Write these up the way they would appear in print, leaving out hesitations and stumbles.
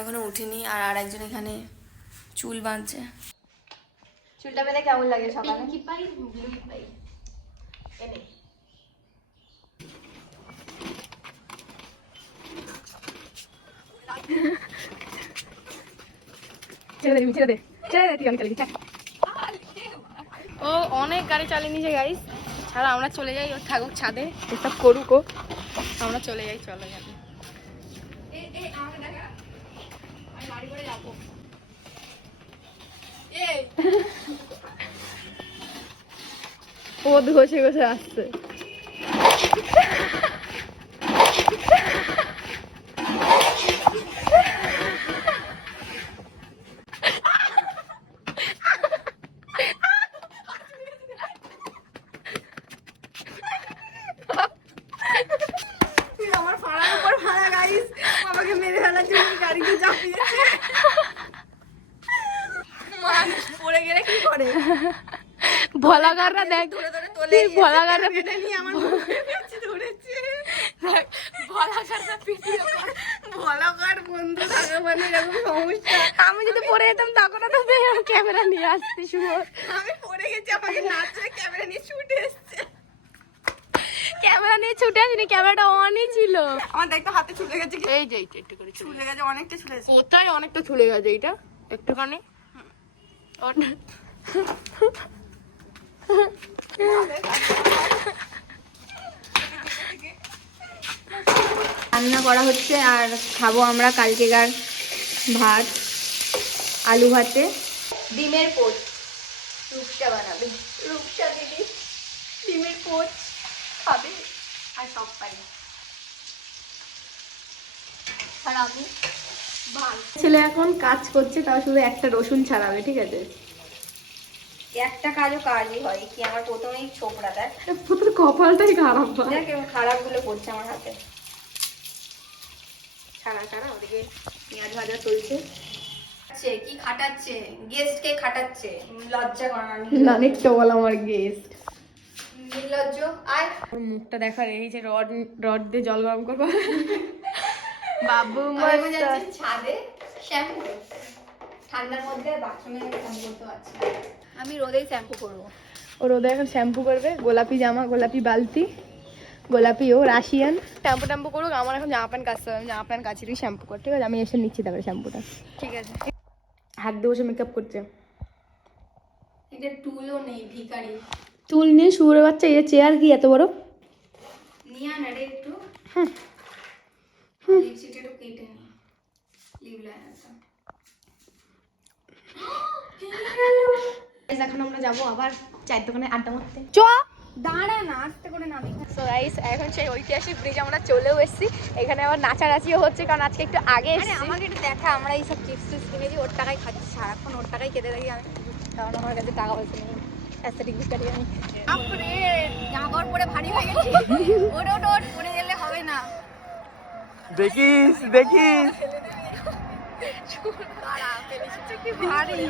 এখনো উঠিনি, আর আরেকজন এখানে চুল বাঁধছে। চুলটা বেঁধে কেমন লাগে সকালে? পিঙ্কি পাই, ব্লু পাই, এনে ও অনেক গাড়ি চালিয়ে নিয়েছে গাইস। ছাড়া আমরা চলে যাই, ও থাকুক ছাদে, এসব করুক ও, আমরা চলে যাই। চলো যাবে পদ ঘষে ঘষে আসছে। আমার ফাড়ার উপর ফাড়া গাইস, আমাকে মেরে ফেলার জন্য গাড়িতে চাপিয়েছে। মানুষ পড়ে গেলে কি করে? ভলাগাররা দেখ, ভলাগাররা পিঠে নিয়ে আমার মুখে ধরেছে। ভলাগাররা পিঠে, ভলাগার বন্ধু থাকা মানে এরকম সমস্যা। আমি যদি পড়ে যেতাম তখন তো ক্যামেরা নিয়ে আসছি। শুভ আমি পড়ে গেছি, আমাকে নাচে ক্যামেরা নিয়ে ছুটে এসছে। ক্যামেরা নিয়ে ছুটে আসিনি, ক্যামেরাটা অনই ছিল। আমার দেখতে হাতে ছুটে গেছে। এই যে এইটা একটু করে ছুটে গেছে, অনেকটা ছুটে গেছে। ওটাই অনেকটা ছুটে গেছে, এইটা একটুখানি। রান্না করা হচ্ছে আর খাবো আমরা কালকেকার ভাত, আলু ভাতে, ডিমের পোচ। রূপসা বানাবে, রূপসা দিদি ডিমের পোচ খাবে আর সব পাই। আর আমি ছেলে এখন কাজ করছে, তাও শুধু একটা রসুন ছাড়াবে, ঠিক আছে? একটা কাজও কাজই হয় কি, আমার প্রথমেই ছোপড়া দেখ, তোর কপালটাই খারাপ। দেখ এবং খারাপ গুলো পড়ছে আমার হাতে। ছাড়া ছাড়া ওদিকে পেঁয়াজ ভাজা চলছে। কি খাটাচ্ছে, গেস্টকে খাটাচ্ছে, লজ্জা করানো। অনেকটা বল আমার গেস্ট নির্লজ্জ। আয় মুখটা দেখার, এই যে রড দিয়ে জল গরম করবো। বাবু ছাদে শ্যাম্পু, ঠান্ডার মধ্যে বাথরুমে শ্যাম্পু করতে পারছি। আমি রোদেই শ্যাম্পু করবো। ও রোদে এখন শ্যাম্পু করবে, গোলাপি জামা, গোলাপি বালতি, গোলাপি ও রাশিয়ান। শ্যাম্পু ট্যাম্পু করুক, আমার এখন জামা প্যান্ট কাচতে হবে। আমি জামা প্যান্ট কাছি, তুই শ্যাম্পু কর, ঠিক আছে? আমি এসে নিচ্ছি তারপরে শ্যাম্পুটা, ঠিক আছে? হাত দিয়ে বসে মেকআপ করছে। এটা টুলও নেই, ভিখারি। চুল নিয়ে শুয়োরের বাচ্চা, এই চেয়ার কি এত বড়? নিয়ে আন রে একটু। লিপস্টিকটা একটু কেটে নি, লিপ লাইনারটা। এখন আমরা যাবো আবার চায়ের দোকানে আড্ডা মারতে। চ দাঁড়া না, আস্তে করে নামি। সো গাইস, এখন সেই ঐতিহাসিক ব্রিজ আমরা চলেও এসেছি। এখানে আবার নাচানাচিও হচ্ছে, কারণ আজকে একটু আগে এসেছি। আমাকে একটু দেখা, আমরা এইসব চিপস টিপস কিনেছি, ওর টাকায় খাচ্ছি সারাক্ষণ, ওর টাকায় খেতে থাকি আমি, কারণ আমার কাছে টাকা পয়সা নেই। অ্যাস্থেটিক ভিখারি আমি। আপরে জামা কাপড় পরে ভারী হয়ে গেছে। ওট ওট ওট পরে গেলে হবে না। দেখিস দেখিস কি ভারী,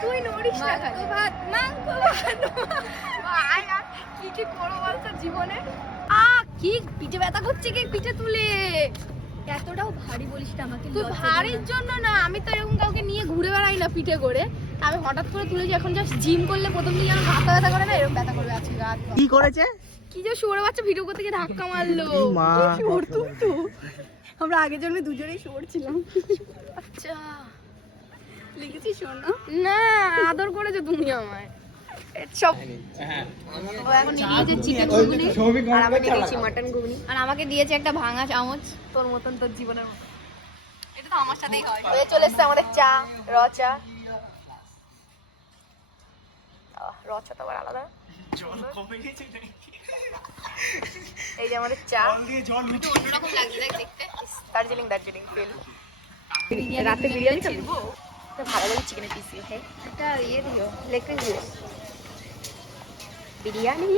তুই নড়িস না। মাংস ভাত কি কি করবো বলতো জীবনে? কি পিঠে ব্যথা করছে, কি পিঠে তুলে এতটাও ভারী বলিস না আমাকে। তুই ভারীর জন্য না, আমি তো এরকম কাউকে নিয়ে ঘুরে বেড়াই না পিঠে করে। আমি হঠাৎ করে তুলেছি, এখন জাস্ট জিম করলে প্রথম দিন যেন হাত ব্যথা করে না, এরকম ব্যথা করবে আজকে রাত। কি করেছে? কি যে শুয়োরে বাচ্চা ভিডিও করতে গিয়ে ধাক্কা মারলো। শুয়োর তুই তো, আমরা আগের জন্মে দুজনেই শুয়োর ছিলাম। আচ্ছা লিখেছি শোনো না, আদর করেছো তুমি আমায় সব। এখন নিয়েছে চিকেন ঘুগনি আর আমি নিয়েছি মাটন ঘুগনি, আর আমাকে দিয়েছে একটা ভাঙা চামচ, তোর মতন, তোর জীবনের মতন। এটা তো আমার সাথেই হয়। হয়ে চলে এসছে আমাদের চা, র চা। র চা তো আবার আলাদা। এই যে আমাদের চা, অন্যরকম লাগছে দেখ দেখতে। দার্জিলিং দার্জিলিং ফিল। রাতে বিরিয়ানি খাবো, ভালো লাগে চিকেনের পিস। একটা ইয়ে দিও, লেগ পিস দিও, বিরিয়ানি।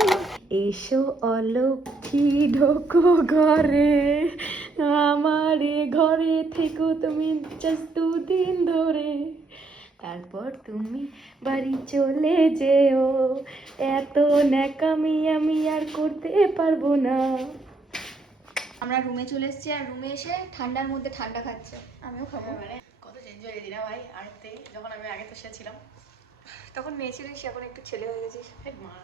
এসো অলক্ষী ঢোকো ঘরে, আমার ঘরে থেকো তুমি জাস্ট 2 দিন ধরে, তারপর তুমি বাড়ি চলে যেও, এত ন্যাকামি আমি আর করতে পারবো না। আমরা রুমে চলে এসেছি আর রুমে এসে ঠান্ডার মধ্যে ঠান্ডা খাচ্ছে, আমিও খাবো। মানে কত চেঞ্জ হয়ে গেছি না ভাই আগের থেকে, যখন আমি আগে তো সে ছিলাম। তখন মেয়ে ছিলিস, এখন একটু ছেলে হয়ে গেছিস। মা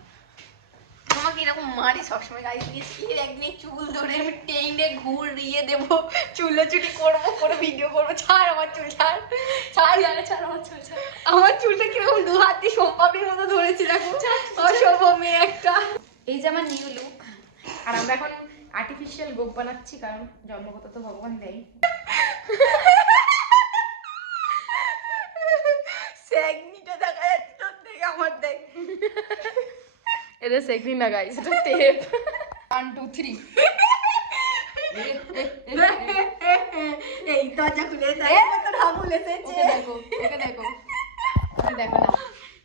আমাকে এরকম মারি সবসময়, গাড়ি দিয়ে একদিন চুল ধরে আমি টেনে ঘুরিয়ে দেবো, চুলোচুটি করবো, করে ভিডিও করবো। ছাড় আমার চুল, ছাড় ছাড় ছাড় আমার চুল ছাড়। আমার চুলটা কিরকম দু হাত দিয়ে সোমপাপড়ির মতো ধরেছি দেখো, অসভ্য মেয়ে একটা। এই যে আমার নিউ লুক। আর আমরা এখন আর্টিফিশিয়াল গোপ বানাচ্ছি, কারণ জন্মগত তো ভগবান দেয়। স্যাগনিটা দেখা যাচ্ছে তোর থেকে, আমার দেখ। এটা সেকনি না গাইস, এটা টেপ। 1 2 3 এই দরজা খুলে দেয়, তোর হামুল এসেছে। ওকে দেখো, ওকে দেখো, ওকে দেখো না,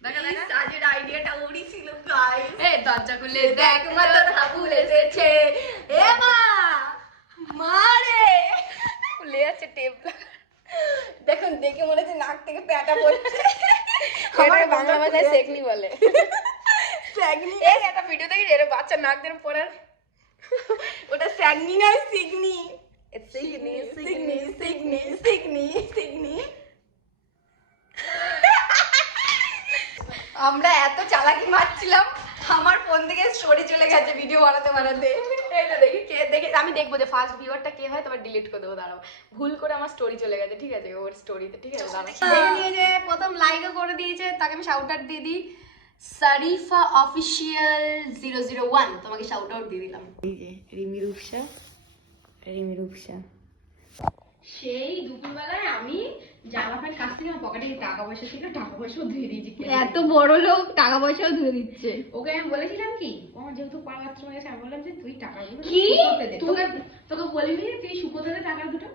দেখা দেখা আজের আইডিয়াটা ওরই ছিল গাইস। এই দরজা খুলে দেখ মা তোর হাবুল এসেছে। এ মা, মারে খুলে যাচ্ছে টেপ। দেখুন, দেখে মনে হচ্ছে নাক থেকে প্যাটা পড়ছে। আমার বাংলা ভাষায় সেকনি বলে। স্যাগনি, এই একটা ভিডিও দেখি এর বাচ্চা নাক দিয়ে পড়ার। ওটা স্যাগনি নয়, সিগনি। সেকনি সিগনি সিগনি সিগনি সিগনি। আমরা এত চালাকি মারছিলাম, আমার ফোন থেকে স্টোরি চলে গেছে ভিডিও বানাতে বানাতে। এই তো দেখি কে দেখে, আমি দেখবো যে ফার্স্ট ভিউয়ারটা কে হয়, তারপর ডিলিট করে দেবো। দাঁড়াও, ভুল করে আমার স্টোরি চলে গেছে, ঠিক আছে, ওর স্টোরিতে, ঠিক আছে দাঁড়াও। দেখে নিয়ে যে প্রথম লাইকও করে দিয়েছে, তাকে আমি শাউট আউট দিয়ে দিই। সারিফা অফিসিয়াল 001, তোমাকে শাউট আউট দিয়ে দিলাম। এই যে রিমি রূপসা, রিমি রূপসা। সেই দুপুরবেলায় আমি জামা প্যান্ট কাছ থেকে আমার পকেটে টাকা পয়সা ছিল, টাকা পয়সাও ধুয়ে দিয়েছি। এত বড় লোক, টাকা পয়সাও ধুয়ে দিচ্ছে। ওকে আমি বলেছিলাম কি, আমার যেহেতু পাড়া বাথরুমে গেছে, আমি বললাম যে তুই টাকাগুলো কি? শুকোতে দে। তুই- তোকে বলিনি তুই শুকোতে দে টাকা দুটো?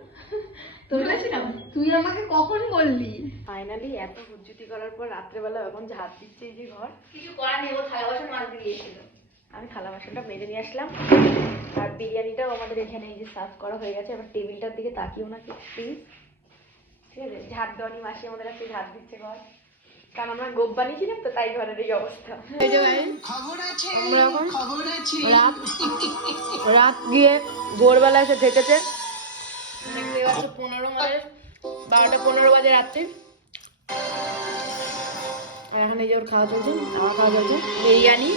বলেছিলাম। তুই আমাকে কখন বললি? ফাইনালি এত হুজ্জুতি করার পর রাত্রেবেলা এখন ঝাড় দিচ্ছে এই যে ঘর। কিছু করার নেই, ও থালা বাসন মাজতে গিয়েছিল। আমি থালা বাসনটা মেজে নিয়ে আসলাম, আর বিরিয়ানিটাও আমাদের এখানে এই যে সার্ভ করা হয়ে গেছে। এবার টেবিলটার দিকে তাকিও না প্লিজ, ঠিক আছে? ঝাড় দেওয়ানি মাসি আমাদের আজকে ঝাড় দিচ্ছে ঘর, কারণ আমরা গোপ বানিয়েছিলাম তো, তাই ঘরের এই অবস্থা। এই যে ভাই আমরা এখন রাত গিয়ে ভোরবেলা এসে থেকেছে, দেখতে পাচ্ছ 12:15 বাজে রাত্রি। আর এখন এই যে ওর খাওয়া চলছে, আমার খাওয়া চলছে বিরিয়ানি।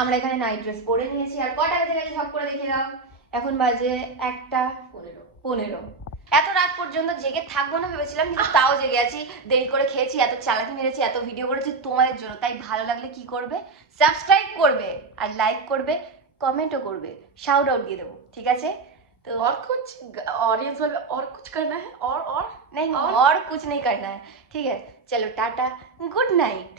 আমরা এখানে নাইট ড্রেস পরে নিয়েছি, আর কটা বেজে গেছে সব করে দেখে দাও। এখন বাজে 1:15। এত রাত পর্যন্ত জেগে থাকবো না ভেবেছিলাম, কিন্তু তাও জেগে আছি। দেরি করে খেয়েছি, এত চালাকি মেরেছি, এত ভিডিও করেছি তোমাদের জন্য। তাই ভালো লাগলে কি করবে? সাবস্ক্রাইব করবে, আর লাইক করবে, কমেন্টও করবে, শাউট আউট দিয়ে দেবো, ঠিক আছে? তো और कुछ ऑडियंस वाले और कुछ करना है और नहीं और कुछ नहीं करना है, ठीक है? चलो टाटा, गुड नाइट।